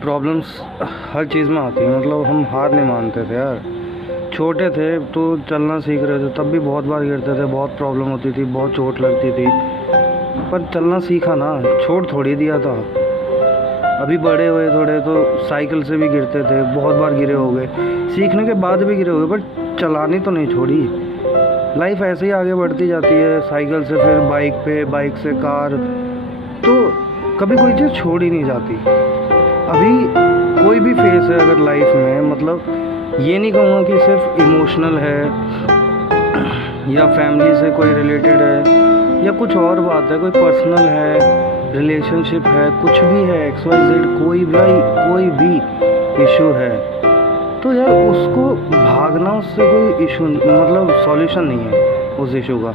Problems हर चीज़ में आती है। मतलब हम हार नहीं मानते थे यार। छोटे थे तो चलना सीख रहे थे, तब भी बहुत बार गिरते थे, बहुत प्रॉब्लम होती थी, बहुत चोट लगती थी, पर चलना सीखा ना, छोड़ थोड़ी दिया था। अभी बड़े हुए थोड़े तो साइकिल से भी गिरते थे, बहुत बार गिरे हो गए, सीखने के बाद भी गिरे हो गए, पर चलानी तो नहीं छोड़ी। लाइफ ऐसे ही आगे बढ़ती जाती है, साइकिल से फिर बाइक पे, बाइक से कार, तो कभी कोई चीज़ छोड़ ही नहीं जाती। अभी कोई भी फेस है अगर लाइफ में, मतलब ये नहीं कहूँगा कि सिर्फ इमोशनल है या फैमिली से कोई रिलेटेड है या कुछ और बात है, कोई पर्सनल है, रिलेशनशिप है, कुछ भी है, XYZ, कोई भी इशू है, तो यार उसको भागना, उससे कोई इशू मतलब सॉल्यूशन नहीं है उस इशू का।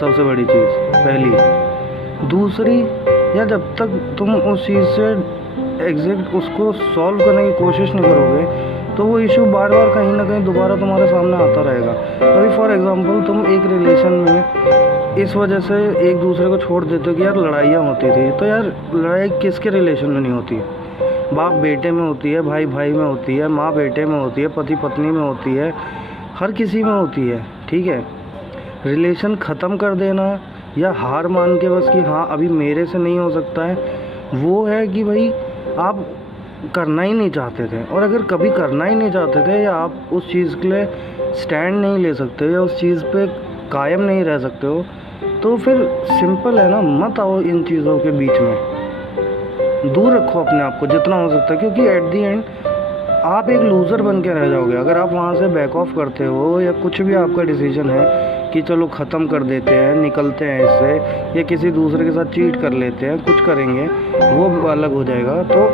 सबसे बड़ी चीज़ पहली। दूसरी, यार जब तक तुम उस चीज़ से एग्जैक्ट उसको सॉल्व करने की कोशिश नहीं करोगे तो वो इशू बार बार कहीं ना कहीं दोबारा तुम्हारे सामने आता रहेगा। अभी फॉर एग्जांपल तुम एक रिलेशन में इस वजह से एक दूसरे को छोड़ देते हो कि यार लड़ाइयाँ होती थी, तो यार लड़ाई किसके रिलेशन में नहीं होती है? बाप बेटे में होती है, भाई भाई में होती है, माँ बेटे में होती है, पति पत्नी में होती है, हर किसी में होती है। ठीक है, रिलेशन ख़त्म कर देना या हार मान के बस कि हाँ अभी मेरे से नहीं हो सकता है, वो है कि भाई आप करना ही नहीं चाहते थे। और अगर कभी करना ही नहीं चाहते थे या आप उस चीज़ के लिए स्टैंड नहीं ले सकते हो या उस चीज़ पे कायम नहीं रह सकते हो, तो फिर सिंपल है ना, मत आओ इन चीज़ों के बीच में, दूर रखो अपने आप को जितना हो सकता है, क्योंकि एट दी एंड आप एक लूज़र बन के रह जाओगे अगर आप वहाँ से बैक ऑफ करते हो। या कुछ भी आपका डिसीजन है कि चलो ख़त्म कर देते हैं, निकलते हैं इससे, या किसी दूसरे के साथ चीट कर लेते हैं, कुछ करेंगे, वो अलग हो जाएगा, तो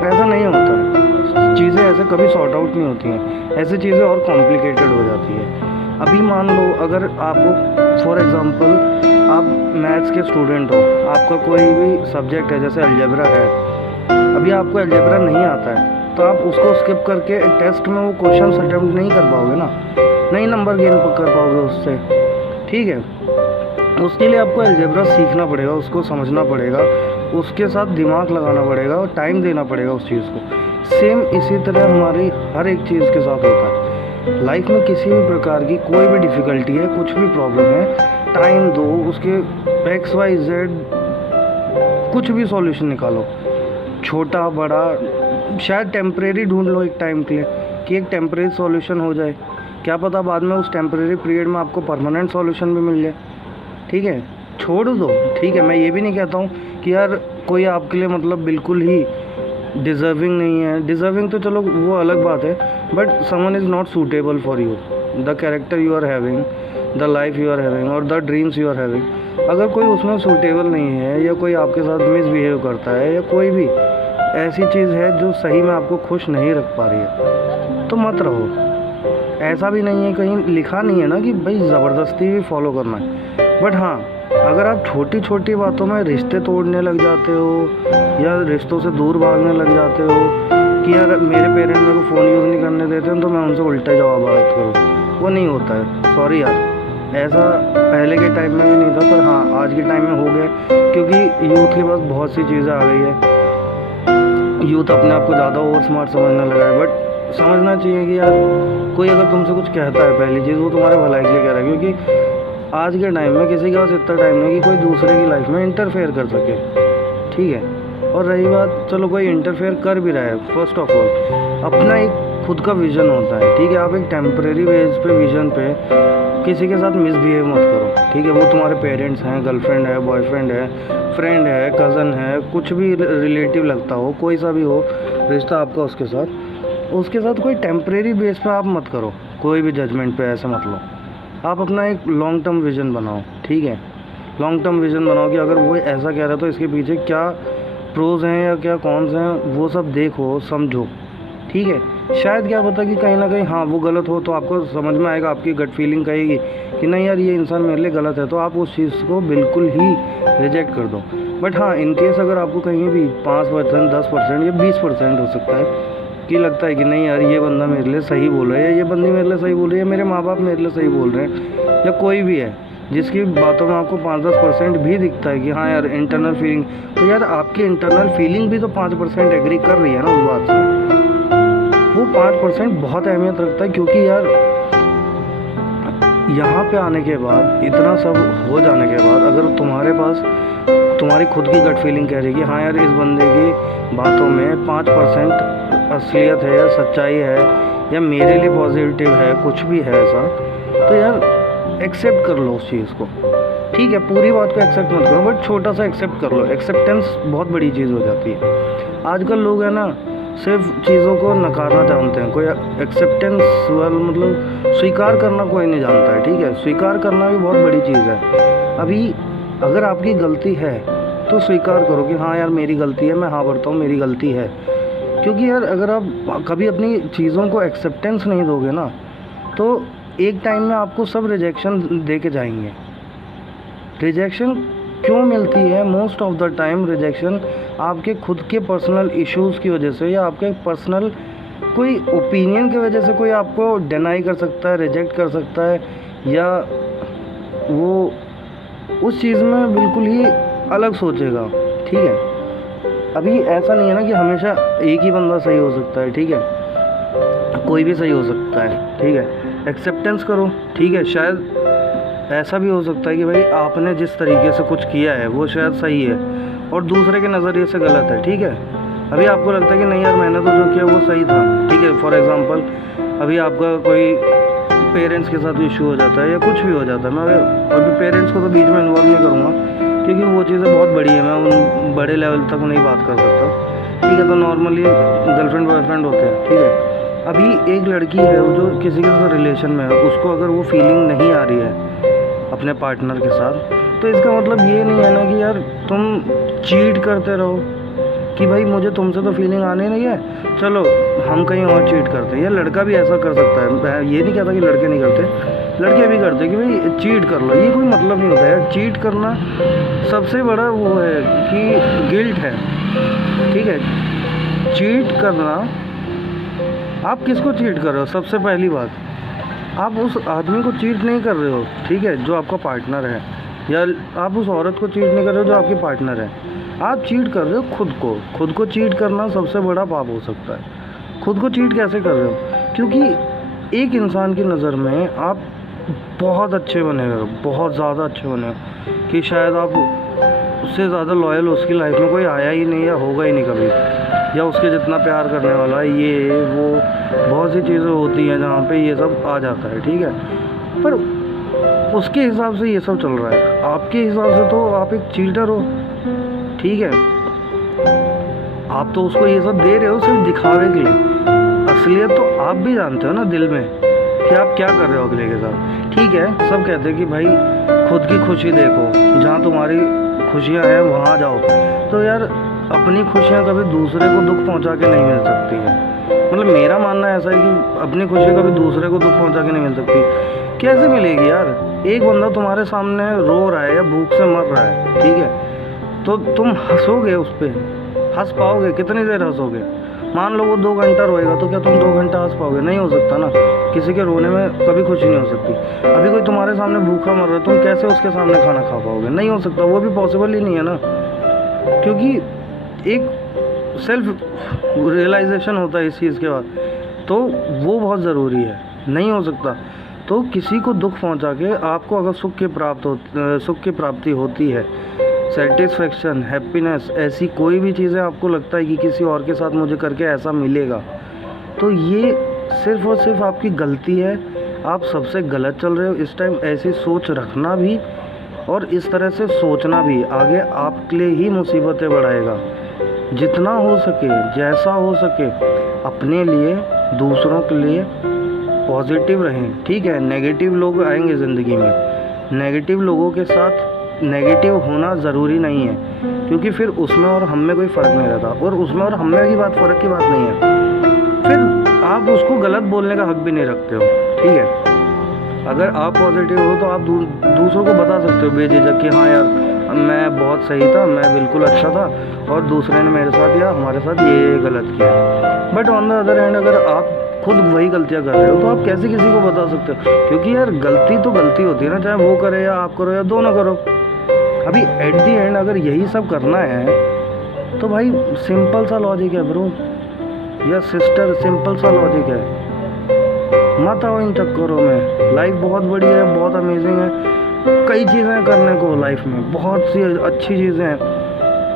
ऐसा नहीं होता है। चीज़ें ऐसे कभी सॉर्ट आउट नहीं होती हैं, ऐसी चीज़ें और कॉम्प्लिकेटेड हो जाती है। अभी मान लो अगर आपको फॉर एग्ज़ाम्पल आप मैथ्स के स्टूडेंट हो, आपका कोई भी सब्जेक्ट है जैसे अलजेब्रा है, अभी आपको अलजेब्रा नहीं आता है तो आप उसको स्किप करके टेस्ट में वो क्वेश्चन अटेम्प्ट नहीं कर पाओगे ना, नहीं नंबर गेन कर पाओगे उससे। ठीक है, उसके लिए आपको अलजेब्रा सीखना पड़ेगा, उसको समझना पड़ेगा, उसके साथ दिमाग लगाना पड़ेगा और टाइम देना पड़ेगा उस चीज़ को। सेम इसी तरह हमारी हर एक चीज़ के साथ होता है। लाइफ में किसी भी प्रकार की कोई भी डिफ़िकल्टी है, कुछ भी प्रॉब्लम है, टाइम दो, उसके XYZ कुछ भी सॉल्यूशन निकालो, छोटा बड़ा, शायद टेम्परेरी ढूंढ लो एक टाइम के लिए कि एक टेम्परेरी सॉल्यूशन हो जाए, क्या पता बाद में उस टेम्परेरी पीरियड में आपको परमानेंट सॉल्यूशन भी मिल जाए। ठीक है, छोड़ दो। ठीक है, मैं ये भी नहीं कहता हूँ कि यार कोई आपके लिए मतलब बिल्कुल ही डिज़र्विंग नहीं है, डिज़र्विंग तो चलो वो अलग बात है, but someone is not suitable for you, the character you are having, the life you are having और the dreams you are having, अगर कोई उसमें सूटेबल नहीं है या कोई आपके साथ मिसबिहेव करता है या कोई भी ऐसी चीज़ है जो सही में आपको खुश नहीं रख पा रही है, तो मत रहो। ऐसा भी नहीं है, कहीं लिखा नहीं है ना कि भाई ज़बरदस्ती भी फॉलो करना है, बट हाँ अगर आप छोटी छोटी बातों में रिश्ते तोड़ने लग जाते हो या रिश्तों से दूर भागने लग जाते हो कि यार मेरे पेरेंट्स मेरे को फ़ोन यूज़ नहीं करने देते हैं तो मैं उनसे उल्टे जवाब बात करूँ, वो नहीं होता है। सॉरी यार, ऐसा पहले के टाइम में भी नहीं था, पर हाँ आज के टाइम में हो गया, क्योंकि यूथ के पास बहुत सी चीज़ें आ गई है, यूथ अपने आप को ज़्यादा ओवर स्मार्ट समझने लगा है। बट समझना चाहिए कि यार कोई अगर तुमसे कुछ कहता है, पहली चीज़ वो तुम्हारे भलाई के लिए कह रहा है, क्योंकि आज के टाइम में किसी के पास इतना टाइम नहीं कि कोई दूसरे की लाइफ में इंटरफेयर कर सके। ठीक है, और रही बात, चलो कोई इंटरफेयर कर भी रहा है, फर्स्ट ऑफ ऑल अपना एक खुद का विज़न होता है। ठीक है, आप एक टेम्परेरी बेस पे विज़न पे किसी के साथ मिसबिहेव मत करो। ठीक है, वो तुम्हारे पेरेंट्स हैं, गर्लफ्रेंड है, बॉयफ्रेंड है, फ्रेंड है, कज़न है, कुछ भी रिलेटिव लगता हो, कोई सा भी हो रिश्ता आपका उसके साथ कोई टेम्परेरी बेस पे आप मत करो, कोई भी जजमेंट पे ऐसे मत लो। आप अपना एक लॉन्ग टर्म विज़न बनाओ। ठीक है, लॉन्ग टर्म विज़न बनाओ कि अगर वो ऐसा कह रहा है तो इसके पीछे क्या प्रोज हैं या क्या कॉन्स हैं, वो सब देखो समझो। ठीक है, शायद क्या पता कि कहीं ना कहीं हाँ वो गलत हो, तो आपको समझ में आएगा, आपकी गट फीलिंग कहेगी कि नहीं यार ये इंसान मेरे लिए गलत है, तो आप उस चीज़ को बिल्कुल ही रिजेक्ट कर दो। बट हाँ इन केस अगर आपको कहीं भी 5%, 10% या 20% हो सकता है कि लगता है कि नहीं यार ये बंदा मेरे लिए सही बोल रहा है या ये बंदी मेरे लिए सही बोल रही है, मेरे माँ बाप मेरे लिए सही बोल रहे हैं या कोई भी है, जिसकी बातों में आपको 5-10% भी दिखता है कि हाँ यार इंटरनल फीलिंग, तो यार आपकी इंटरनल फीलिंग भी तो 5% एग्री कर रही है ना उस बात से। वो 5% बहुत अहमियत रखता है, क्योंकि यार यहाँ पे आने के बाद, इतना सब हो जाने के बाद, अगर तुम्हारे पास तुम्हारी खुद की गट फीलिंग कह रही है कि हाँ यार इस बंदे की बातों में 5% असलियत है या सच्चाई है या मेरे लिए पॉजिटिव है, कुछ भी है ऐसा, तो यार एक्सेप्ट कर लो उस चीज़ को। ठीक है, पूरी बात को एक्सेप्ट मत करो, बट छोटा सा एक्सेप्ट कर लो। एक्सेप्टेंस बहुत बड़ी चीज़ हो जाती है। आजकल लोग है ना सिर्फ चीज़ों को नकारना जानते हैं, कोई एक्सेप्टेंस मतलब स्वीकार करना कोई नहीं जानता है। ठीक है, स्वीकार करना भी बहुत बड़ी चीज़ है। अभी अगर आपकी गलती है तो स्वीकार करो कि हाँ यार मेरी गलती है, मैं हाँ भरता हूँ मेरी गलती है। क्योंकि यार अगर आप कभी अपनी चीज़ों को एक्सेप्टेंस नहीं दोगे ना, तो एक टाइम में आपको सब रिजेक्शन दे के जाएंगे। रिजेक्शन क्यों मिलती है? Most of the time rejection आपके खुद के पर्सनल इश्यूज़ की वजह से, या आपके पर्सनल कोई ओपिनियन की वजह से कोई आपको डिनाई कर सकता है, रिजेक्ट कर सकता है, या वो उस चीज़ में बिल्कुल ही अलग सोचेगा। ठीक है, अभी ऐसा नहीं है ना कि हमेशा एक ही बंदा सही हो सकता है। ठीक है, कोई भी सही हो सकता है। ठीक है, एक्सेप्टेंस करो। ठीक है, शायद ऐसा भी हो सकता है कि भाई आपने जिस तरीके से कुछ किया है वो शायद सही है और दूसरे के नज़रिए से गलत है। ठीक है, अभी आपको लगता है कि नहीं यार मैंने तो जो किया वो सही था। ठीक है, फॉर एग्ज़ाम्पल अभी आपका कोई पेरेंट्स के साथ इशू हो जाता है या कुछ भी हो जाता है, मैं अभी पेरेंट्स को तो बीच में इन्वॉल्व नहीं करूँगा क्योंकि वो चीज़ें बहुत बड़ी है, मैं उन बड़े लेवल तक नहीं बात कर सकता। ठीक है, तो नॉर्मली गर्लफ्रेंड बॉयफ्रेंड होते हैं। ठीक है, अभी एक लड़की है वो जो किसी के साथ रिलेशन में है, उसको अगर वो फीलिंग नहीं आ रही है अपने पार्टनर के साथ, तो इसका मतलब ये नहीं है ना कि यार तुम चीट करते रहो कि भाई मुझे तुमसे तो फीलिंग आने नहीं है, चलो हम कहीं और चीट करते हैं। या लड़का भी ऐसा कर सकता है, मैं ये नहीं कहता कि लड़के नहीं करते, लड़के भी करते हैं कि भाई चीट कर लो। ये कोई मतलब नहीं होता है। चीट करना सबसे बड़ा वो है कि गिल्ट है। ठीक है, चीट करना, आप किसको चीट कर रहे हो? सबसे पहली बात, आप उस आदमी को चीट नहीं कर रहे हो। ठीक है, जो आपका पार्टनर है, या आप उस औरत को चीट नहीं कर रहे हो जो आपकी पार्टनर है, आप चीट कर रहे हो खुद को। खुद को चीट करना सबसे बड़ा पाप हो सकता है। खुद को चीट कैसे कर रहे हो? क्योंकि एक इंसान की नज़र में आप बहुत अच्छे बने हो, बहुत ज़्यादा अच्छे बने हो, कि शायद आप उससे ज़्यादा लॉयल उसकी लाइफ में कोई आया ही नहीं या होगा ही नहीं कभी, या उसके जितना प्यार करने वाला, ये वो बहुत सी चीज़ें होती हैं जहाँ पे ये सब आ जाता है। ठीक है, पर उसके हिसाब से ये सब चल रहा है, आपके हिसाब से तो आप एक चीटर हो। ठीक है, आप तो उसको ये सब दे रहे हो सिर्फ दिखावे के लिए। असलियत तो आप भी जानते हो ना दिल में कि आप क्या कर रहे हो अगले के साथ। ठीक है, सब कहते हैं कि भाई खुद की खुशी देखो, जहाँ तुम्हारी खुशियाँ हैं वहाँ जाओ। तो यार अपनी खुशियाँ कभी दूसरे को दुख पहुँचा के नहीं मिल सकती हैं। मतलब मेरा मानना ऐसा है कि अपनी खुशी कभी दूसरे को दुख पहुँचा के नहीं मिल सकती। कैसे मिलेगी यार? एक बंदा तुम्हारे सामने रो रहा है या भूख से मर रहा है, ठीक है, तो तुम हंसोगे उस पर? हंस पाओगे? कितनी देर हंसोगे? मान लो वो 2 घंटा रोएगा, तो क्या तुम 2 घंटा हंस पाओगे? नहीं हो सकता ना। किसी के रोने में कभी खुशी नहीं हो सकती। अभी कोई तुम्हारे सामने भूखा मर रहा है, तुम कैसे उसके सामने खाना खा पाओगे? नहीं हो सकता, वो भी पॉसिबल ही नहीं है ना। क्योंकि एक सेल्फ रियलाइजेशन होता है इस चीज़ के बाद, तो वो बहुत ज़रूरी है। नहीं हो सकता। तो किसी को दुख पहुंचा के आपको अगर सुख की प्राप्ति होती है, सेटिस्फेक्शन, हैप्पीनेस, ऐसी कोई भी चीज़ें आपको लगता है कि किसी और के साथ मुझे करके ऐसा मिलेगा, तो ये सिर्फ़ और सिर्फ आपकी गलती है। आप सबसे गलत चल रहे हो इस टाइम। ऐसी सोच रखना भी और इस तरह से सोचना भी आगे आपके लिए ही मुसीबतें बढ़ाएगा। जितना हो सके, जैसा हो सके, अपने लिए, दूसरों के लिए पॉजिटिव रहें। ठीक है, नेगेटिव लोग आएंगे ज़िंदगी में, नेगेटिव लोगों के साथ नेगेटिव होना ज़रूरी नहीं है, क्योंकि फिर उसमें और हम में कोई फ़र्क नहीं रहता, और उसमें और हम में की बात फ़र्क की बात नहीं है। फिर आप उसको गलत बोलने का हक भी नहीं रखते हो। ठीक है, अगर आप पॉजिटिव हो तो आप दूसरों को बता सकते हो बेझिझक कि हाँ यार मैं बहुत सही था, मैं बिल्कुल अच्छा था, और दूसरे ने मेरे साथ या हमारे साथ ये गलत किया। But on the other hand, अगर आप खुद वही गलतियाँ कर रहे हो तो आप कैसे किसी को बता सकते हो? क्योंकि यार गलती तो गलती होती है ना, चाहे वो करे या आप करो या दोनों करो। अभी एट दी एंड अगर यही सब करना है तो भाई सिंपल सा लॉजिक है ब्रो या सिस्टर, सिंपल सा लॉजिक है, मत आओ इन चक्करों में। लाइफ बहुत बड़ी है, बहुत अमेजिंग है, कई चीज़ें करने को लाइफ में, बहुत सी अच्छी चीज़ें हैं।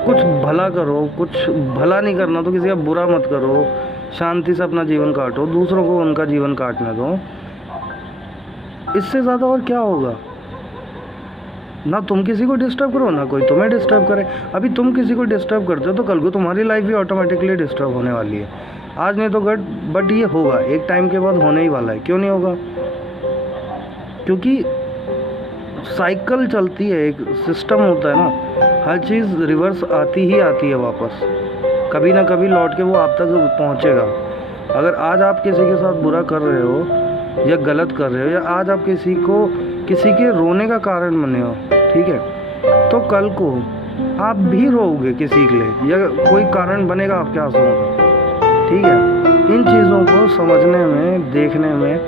कुछ भला करो, कुछ भला नहीं करना तो किसी का बुरा मत करो, शांति से अपना जीवन काटो, दूसरों को उनका जीवन काटने दो। इससे ज़्यादा और क्या होगा? ना तुम किसी को डिस्टर्ब करो ना कोई तुम्हें डिस्टर्ब करे। अभी तुम किसी को डिस्टर्ब करते हो तो कल को तुम्हारी लाइफ भी ऑटोमेटिकली डिस्टर्ब होने वाली है। आज नहीं तो बट ये होगा, एक टाइम के बाद होने ही वाला है। क्यों नहीं होगा? क्योंकि साइकिल चलती है, एक सिस्टम होता है ना, हर चीज़ रिवर्स आती ही आती है वापस, कभी ना कभी लौट के वो आप तक पहुंचेगा। अगर आज आप किसी के साथ बुरा कर रहे हो या गलत कर रहे हो या आज आप किसी के रोने का कारण बने हो, ठीक है, तो कल को आप भी रोओगे किसी के लिए या कोई कारण बनेगा आपके आंसुओं का, ठीक है। इन चीज़ों को समझने में, देखने में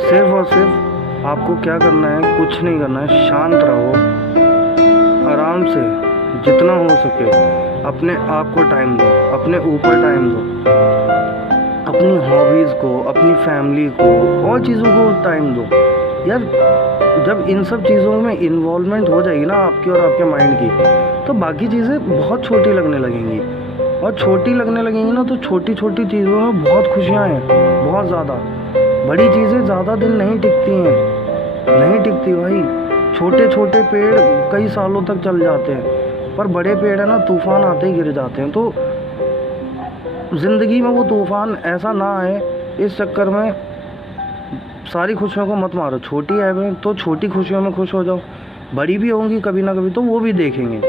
सिर्फ और सिर्फ आपको क्या करना है, कुछ नहीं करना है, शांत रहो, आराम से जितना हो सके अपने आप को टाइम दो, अपने ऊपर टाइम दो, अपनी हॉबीज़ को, अपनी फैमिली को, और चीज़ों को टाइम दो। यार जब इन सब चीज़ों में इन्वॉल्वमेंट हो जाएगी ना आपकी और आपके माइंड की, तो बाकी चीज़ें बहुत छोटी लगने लगेंगी, और छोटी लगने लगेंगी ना तो छोटी छोटी चीज़ों में बहुत खुशियाँ हैं, बहुत ज़्यादा। बड़ी चीज़ें ज़्यादा दिन नहीं टिकती हैं, नहीं टिकती भाई। छोटे छोटे पेड़ कई सालों तक चल जाते हैं, पर बड़े पेड़ है ना तूफान आते ही गिर जाते हैं। तो ज़िंदगी में वो तूफान ऐसा ना आए, इस चक्कर में सारी खुशियों को मत मारो। छोटी है तो छोटी खुशियों में खुश हो जाओ, बड़ी भी होंगी कभी ना कभी तो वो भी देखेंगे।